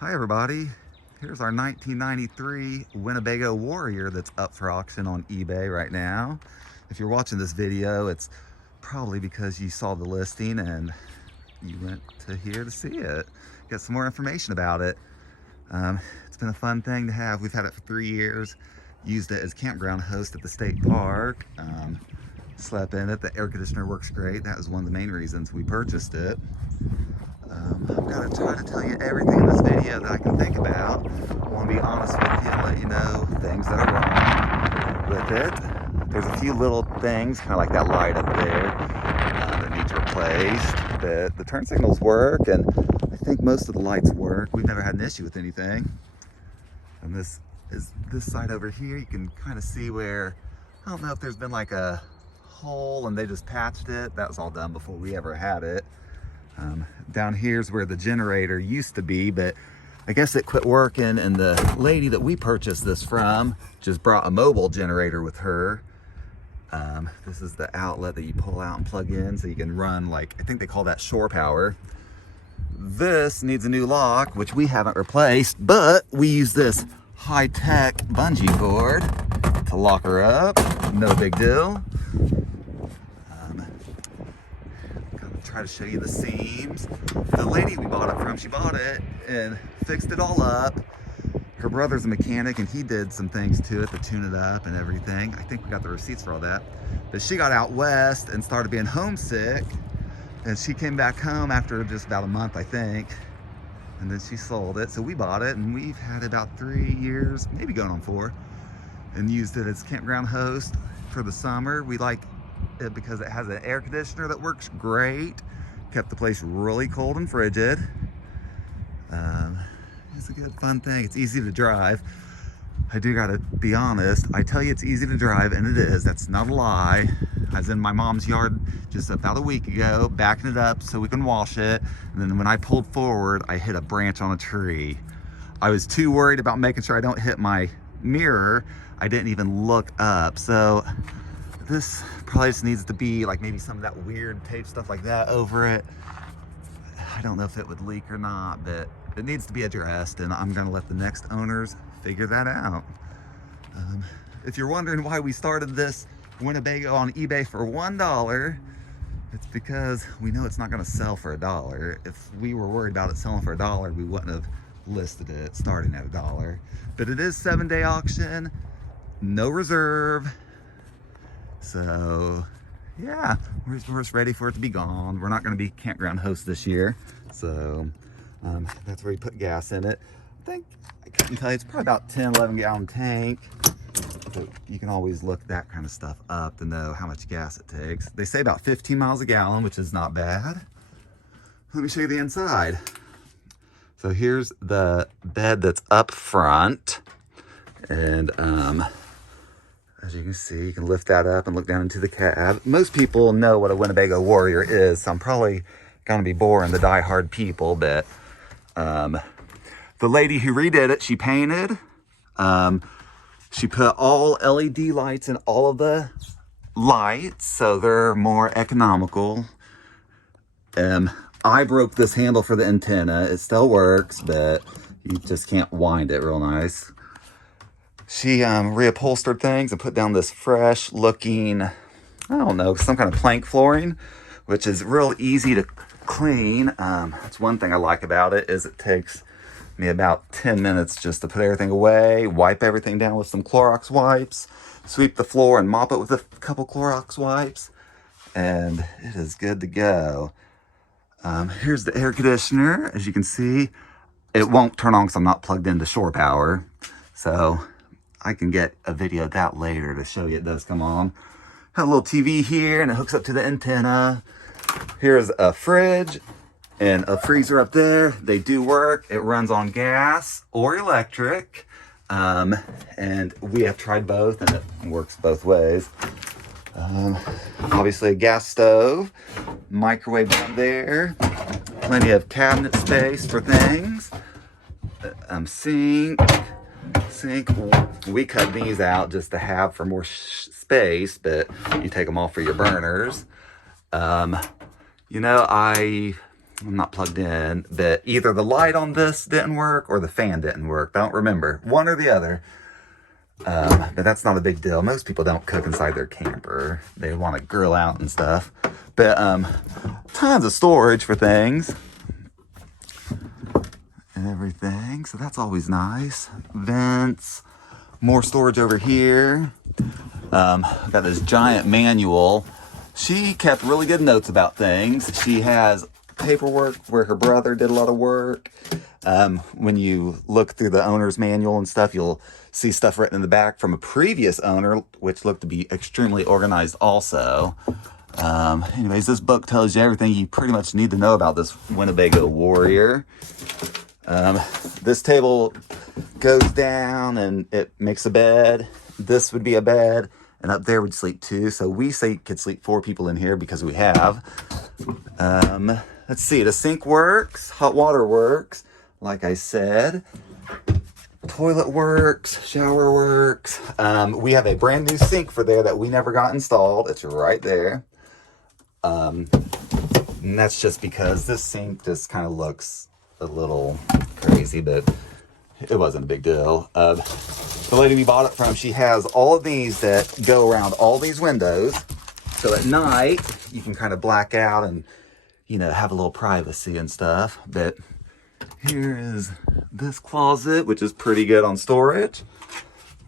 Hi everybody, here's our 1993 Winnebago Warrior that's up for auction on eBay right now. If you're watching this video, it's probably because you saw the listing and you went to here to see it, get some more information about it. It's been a fun thing to have. We've had it for 3 years, used it as campground host at the state park, slept in it. The air conditioner works great. That was one of the main reasons we purchased it. I'm going to try to tell you everything in this video that I can think about. I want to be honest with you and let you know things that are wrong with it. There's a few little things, kind of like that light up there, that needs replaced. But the turn signals work, and I think most of the lights work. We've never had an issue with anything. And this side over here. You can kind of see where, I don't know if there's been like a hole and they just patched it. That was all done before we ever had it. Down here's where the generator used to be, but I guess it quit working, and the lady that we purchased this from just brought a mobile generator with her. This is the outlet that you pull out and plug in so you can run, like, I think they call that shore power. This needs a new lock, which we haven't replaced, but we use this high-tech bungee cord to lock her up. No big deal. Try to show you the seams. The lady we bought it from, she bought it and fixed it all up. Her brother's a mechanic and he did some things to it to tune it up and everything. I think we got the receipts for all that. But she got out west and started being homesick, and she came back home after just about a month, I think, and then she sold it. So we bought it, and we've had it about 3 years, maybe going on 4, and used it as campground host for the summer. We like it because it has an air conditioner that works great. Kept the place really cold and frigid. It's a good fun thing. It's easy to drive. I do gotta be honest, I tell you it's easy to drive, and it is. That's not a lie. I was in my mom's yard just about a week ago, backing it up so we can wash it, and then when I pulled forward, I hit a branch on a tree. I was too worried about making sure I don't hit my mirror. I didn't even look up. So this probably just needs to be like maybe some of that weird tape stuff like that over it. I don't know if it would leak or not, but it needs to be addressed, and I'm gonna let the next owners figure that out. If you're wondering why we started this Winnebago on eBay for $1, it's because we know it's not gonna sell for $1. If we were worried about it selling for $1, we wouldn't have listed it starting at $1. But it is 7-day auction, no reserve. So yeah, we're just ready for it to be gone. We're not going to be campground hosts this year, so that's where you put gas in it. I can tell you it's probably about 10-11 gallon tank, but you can always look that kind of stuff up to know how much gas it takes. They say about 15 miles a gallon, which is not bad. Let me show you the inside. So here's the bed that's up front, and as you can see, you can lift that up and look down into the cab. Most people know what a Winnebago Warrior is, so I'm probably going to be boring the die-hard people, but the lady who redid it, she painted. She put all LED lights in all of the lights, so they're more economical. I broke this handle for the antenna. It still works, but you just can't wind it real nice. She reupholstered things and put down this fresh looking, I don't know, some kind of plank flooring, which is real easy to clean. That's one thing I like about it, is it takes me about 10 minutes just to put everything away, wipe everything down with some Clorox wipes, sweep the floor and mop it with a couple Clorox wipes, and it is good to go. Here's the air conditioner. As you can see, it won't turn on because I'm not plugged into shore power, so I can get a video of that later to show you it does come on. Have a little TV here, and it hooks up to the antenna. Here's a fridge and a freezer up there. They do work. It runs on gas or electric. And we have tried both, and it works both ways. Obviously a gas stove, microwave down there, plenty of cabinet space for things. Sink. We cut these out just to have for more space, but you take them off for your burners. You know, I I'm not plugged in, but either the light on this didn't work or the fan didn't work. I don't remember, one or the other. But that's not a big deal. Most people don't cook inside their camper. They want to grill out and stuff. But tons of storage for things and everything. So that's always nice. Vents, more storage over here. Got this giant manual. She kept really good notes about things. She has paperwork where her brother did a lot of work. When you look through the owner's manual and stuff, you'll see stuff written in the back from a previous owner, which looked to be extremely organized also. Anyways, this book tells you everything you pretty much need to know about this Winnebago Warrior. This table goes down and it makes a bed. This would be a bed, and up there would sleep two. So we could sleep 4 people in here because we have. Let's see, the sink works, hot water works, like I said. Toilet works, shower works. We have a brand new sink for there that we never got installed. It's right there. And that's just because this sink just kind of looks a little crazy, but it wasn't a big deal. The lady we bought it from, she has all of these that go around all these windows. So at night, you can kind of black out and, you know, have a little privacy and stuff. But here is this closet, which is pretty good on storage.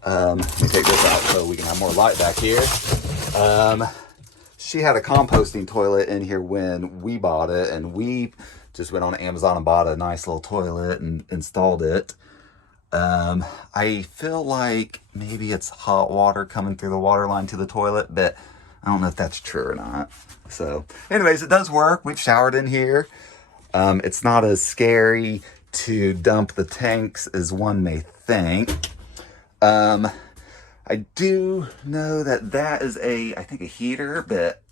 Let me take this out so we can have more light back here. She had a composting toilet in here when we bought it, and we just went on Amazon and bought a nice little toilet and installed it. I feel like maybe it's hot water coming through the water line to the toilet, but I don't know if that's true or not. So anyways, it does work. We've showered in here. It's not as scary to dump the tanks as one may think. I do know that is I think a heater, but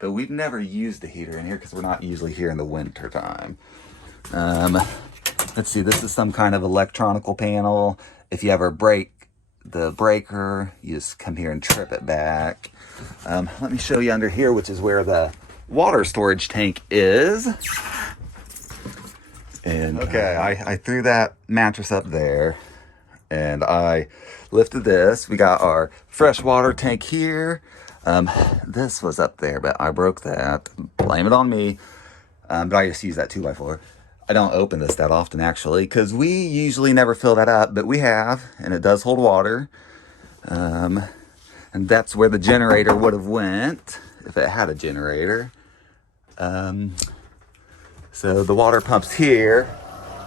we've never used a heater in here because we're not usually here in the winter time. Let's see, this is some kind of electronical panel. If you ever break the breaker, you just come here and trip it back. Let me show you under here, which is where the water storage tank is. And okay, I threw that mattress up there and I lifted this. We got our fresh water tank here. This was up there, but I broke that. Blame it on me. But I just use that 2x4. I don't open this that often actually, because we usually never fill that up, but we have, and it does hold water. And that's where the generator would have went if it had a generator. So the water pumps here,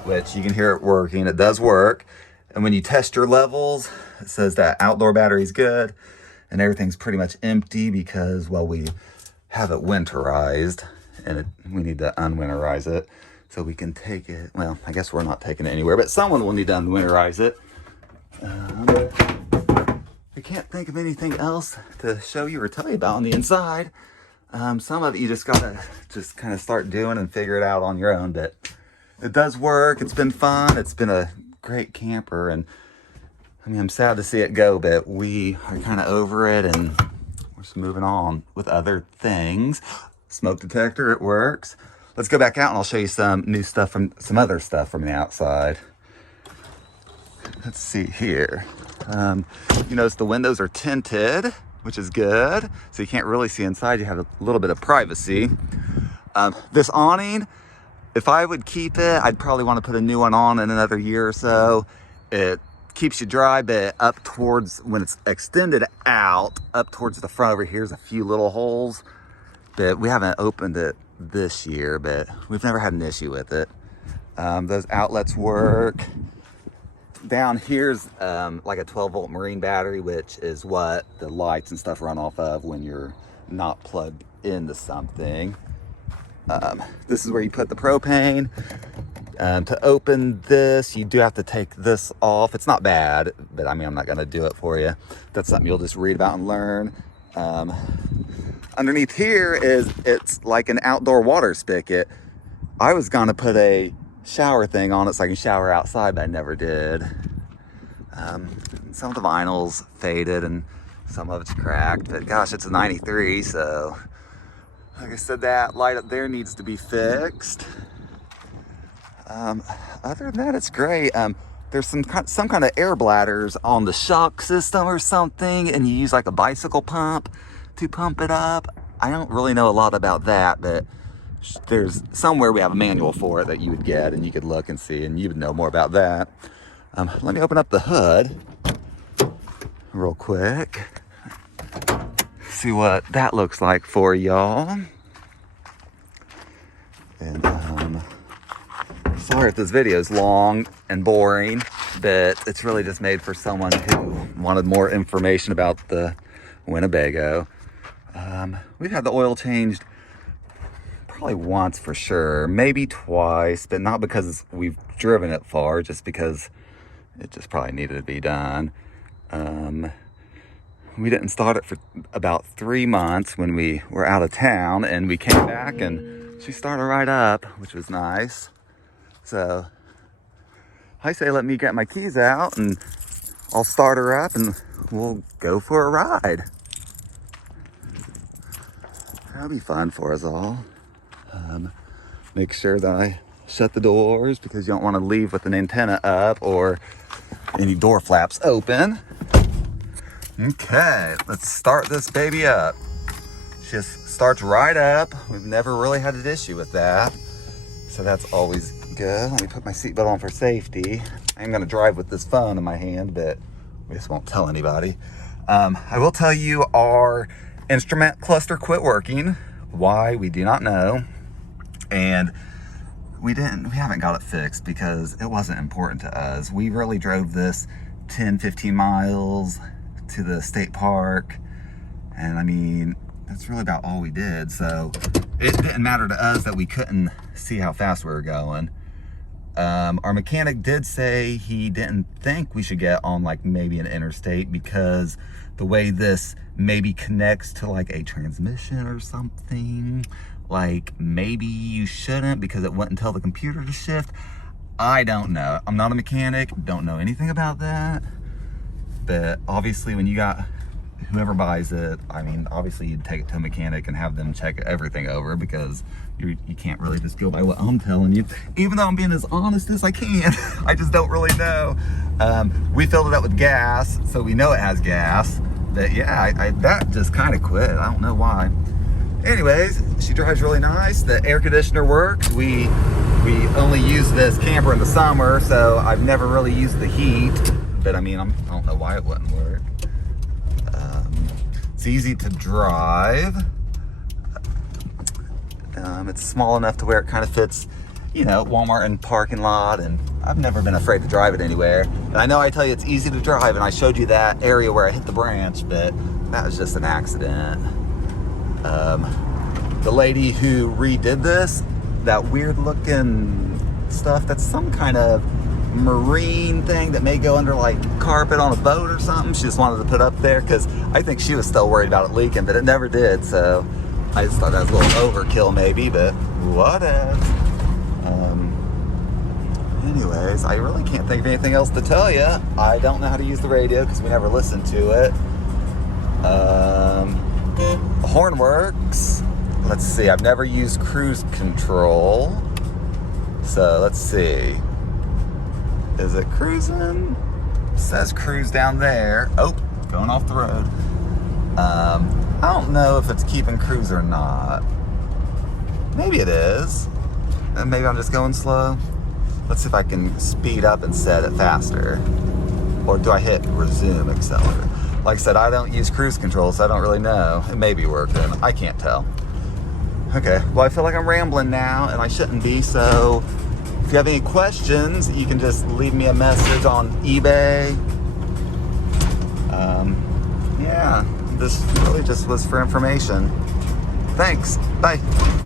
which you can hear it working. It does work. And when you test your levels, it says that outdoor battery's good and everything's pretty much empty because, well, we have it winterized and we need to unwinterize it so we can take it. Well, I guess we're not taking it anywhere, but someone will need to unwinterize it. I can't think of anything else to show you or tell you about on the inside. Some of it you just gotta kind of start doing and figure it out on your own, but it does work. It's been fun. It's been a great camper, and I mean, I'm sad to see it go, but we are kind of over it and we're just moving on with other things. Smoke detector, it works. Let's go back out and I'll show you some new stuff from some other stuff from the outside. Let's see here. You notice the windows are tinted, which is good. So you can't really see inside. You have a little bit of privacy. This awning, if I would keep it, I'd probably want to put a new one on in another year or so. It keeps you dry, but up towards, when it's extended out, up towards the front over here's a few little holes. But we haven't opened it this year, but we've never had an issue with it. Those outlets work. Down here's like a 12-volt marine battery, which is what the lights and stuff run off of when you're not plugged into something. This is where you put the propane. To open this, you do have to take this off. It's not bad, but I mean, I'm not gonna do it for you. That's something you'll just read about and learn. Underneath here it's like an outdoor water spigot. I was gonna put a shower thing on it so I can shower outside, but I never did. Some of the vinyl's faded and some of it's cracked, but gosh, it's a 93, so Like I said, that light up there needs to be fixed. Other than that, it's great. There's some kind of air bladders on the shock system or something, and you use like a bicycle pump to pump it up. I don't really know a lot about that, but there's somewhere we have a manual for it that you would get, and you could look and see, and you would know more about that. Let me open up the hood real quick. See what that looks like for y'all. And sorry if this video is long and boring, but it's really just made for someone who wanted more information about the Winnebago. We've had the oil changed probably once for sure, maybe twice, but not because we've driven it far, just because it just probably needed to be done. We didn't start it for about 3 months when we were out of town, and we came back and she started right up, which was nice. So I say let me get my keys out and I'll start her up and we'll go for a ride. That'll be fun for us all. Make sure that I shut the doors because you don't want to leave with an antenna up or any door flaps open. Okay, let's start this baby up. She just starts right up. We've never really had an issue with that, so that's always good. Let me put my seatbelt on for safety. I'm gonna drive with this phone in my hand, but we just won't tell anybody. I will tell you our instrument cluster quit working. Why, we do not know. And we haven't got it fixed because it wasn't important to us. We really drove this 10, 15 miles to the state park, and I mean, that's really about all we did. So it didn't matter to us that we couldn't see how fast we were going. Our mechanic did say he didn't think we should get on like maybe an interstate because the way this maybe connects to like a transmission or something, like maybe you shouldn't because it wouldn't tell the computer to shift. I don't know. I'm not a mechanic, don't know anything about that. But obviously when you got whoever buys it, I mean, obviously you'd take it to a mechanic and have them check everything over because you can't really just go by what I'm telling you. Even though I'm being as honest as I can, I just don't really know. We filled it up with gas, so we know it has gas. But yeah, that just kind of quit. I don't know why. Anyways, she drives really nice. The air conditioner works. We only use this camper in the summer, so I've never really used the heat. But I mean, I don't know why it wouldn't work. It's easy to drive. It's small enough to where it kind of fits, you know, Walmart and parking lot, and I've never been afraid to drive it anywhere. And I know I tell you it's easy to drive, and I showed you that area where I hit the branch, but that was just an accident. The lady who redid this, that weird looking stuff, that's some kind of marine thing that may go under like carpet on a boat or something. She just wanted to put up there because I think she was still worried about it leaking, but it never did. So I just thought that was a little overkill maybe, but whatever. Anyways, I really can't think of anything else to tell you. I don't know how to use the radio because we never listened to it. The horn works. Let's see, I've never used cruise control. So let's see. Is it cruising? It says cruise down there. Oh, going off the road. I don't know if it's keeping cruise or not. Maybe it is. And maybe I'm just going slow. Let's see if I can speed up and set it faster. Or do I hit resume accelerator? Like I said, I don't use cruise control, so I don't really know. It may be working. I can't tell. Okay, well, I feel like I'm rambling now, and I shouldn't be, so if you have any questions, you can just leave me a message on eBay. Yeah, this really just was for information. Thanks. Bye.